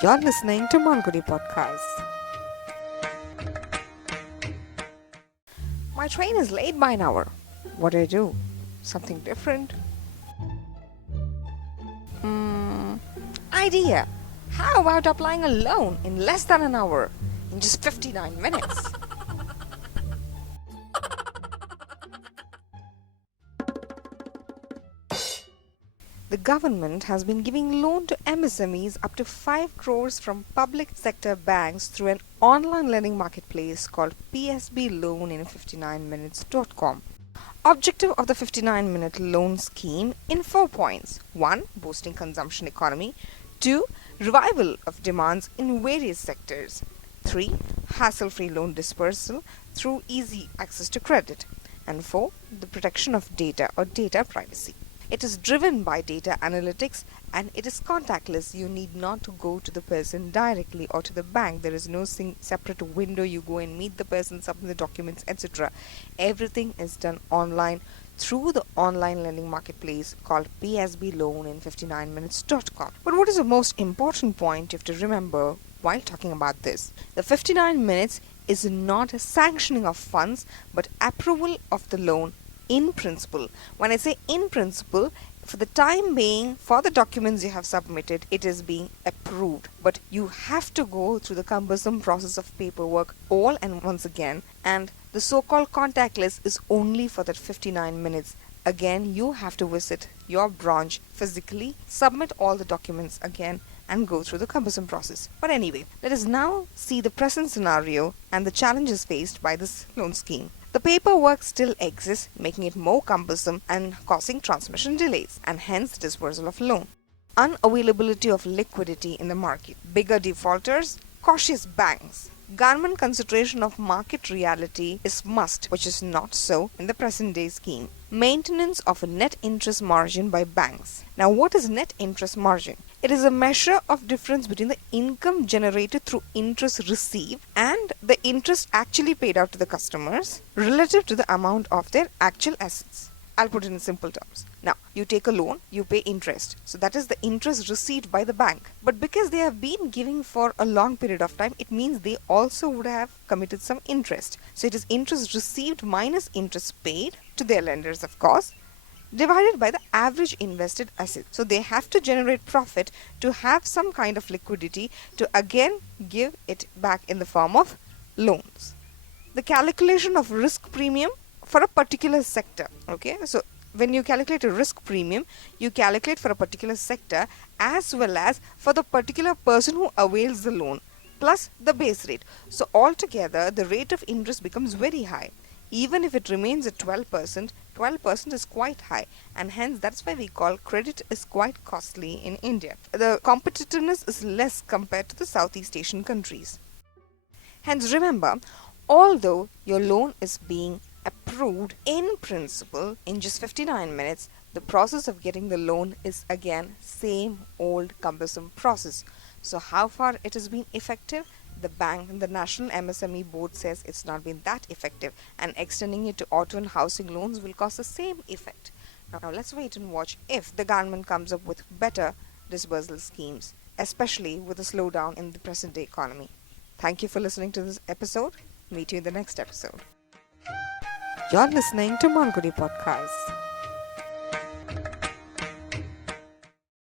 You're listening to MALGUDI Podcast. My train is late by an hour. What do? Something different? Idea. How about applying a loan in less than an hour, in just 59 minutes? The government has been giving loan to MSMEs up to 5 crores from public sector banks through an online lending marketplace called psbloanin59minutes.com. Objective of the 59-minute loan scheme in 4 points. 1. Boosting consumption economy. 2. Revival of demands in various sectors. 3. Hassle-free loan dispersal through easy access to credit. And 4. The protection of data or data privacy. It is driven by data analytics and it is contactless. You need not to go to the person directly or to the bank. There is no separate window. You go and meet the person, submit the documents, etc. Everything is done online through the online lending marketplace called psbloanin59minutes.com. But what is the most important point you have to remember while talking about this? The 59 minutes is not a sanctioning of funds but approval of the loan in principle. When I say in principle, for the time being, for the documents you have submitted, it is being approved. But you have to go through the cumbersome process of paperwork all and once again. And the so-called contactless is only for that 59 minutes. Again, you have to visit your branch physically, submit all the documents again, and go through the cumbersome process. But anyway, let us now see the present scenario and the challenges faced by this loan scheme. The paperwork still exists, making it more cumbersome and causing transmission delays, and hence dispersal of loan. Unavailability of liquidity in the market. Bigger defaulters, cautious banks. Government consideration of market reality is must, which is not so in the present day scheme. Maintenance of a net interest margin by banks. Now, what is net interest margin? It is a measure of difference between the income generated through interest received and the interest actually paid out to the customers relative to the amount of their actual assets. I'll put it in simple terms. Now, you take a loan, you pay interest. So that is the interest received by the bank. But because they have been giving for a long period of time, it means they also would have committed some interest. So it is interest received minus interest paid to their lenders, of course, divided by the average invested asset. So they have to generate profit to have some kind of liquidity to again give it back in the form of loans. The calculation of risk premium for a particular sector. Okay, so when you calculate a risk premium, you calculate for a particular sector as well as for the particular person who avails the loan plus the base rate. So altogether the rate of interest becomes very high. Even if it remains at 12%, 12% is quite high, and hence that's why we call credit is quite costly in India. The competitiveness is less compared to the Southeast Asian countries. Hence remember, although your loan is being approved in principle in just 59 minutes, the process of getting the loan is again same old cumbersome process. So how far it has been effective? The National MSME Board says it's not been that effective, and extending it to auto and housing loans will cause the same effect. Now let's wait and watch if the government comes up with better disbursal schemes, especially with a slowdown in the present day economy. Thank you for listening to this episode. Meet you in the next episode. You're listening to MALGUDI Podcast.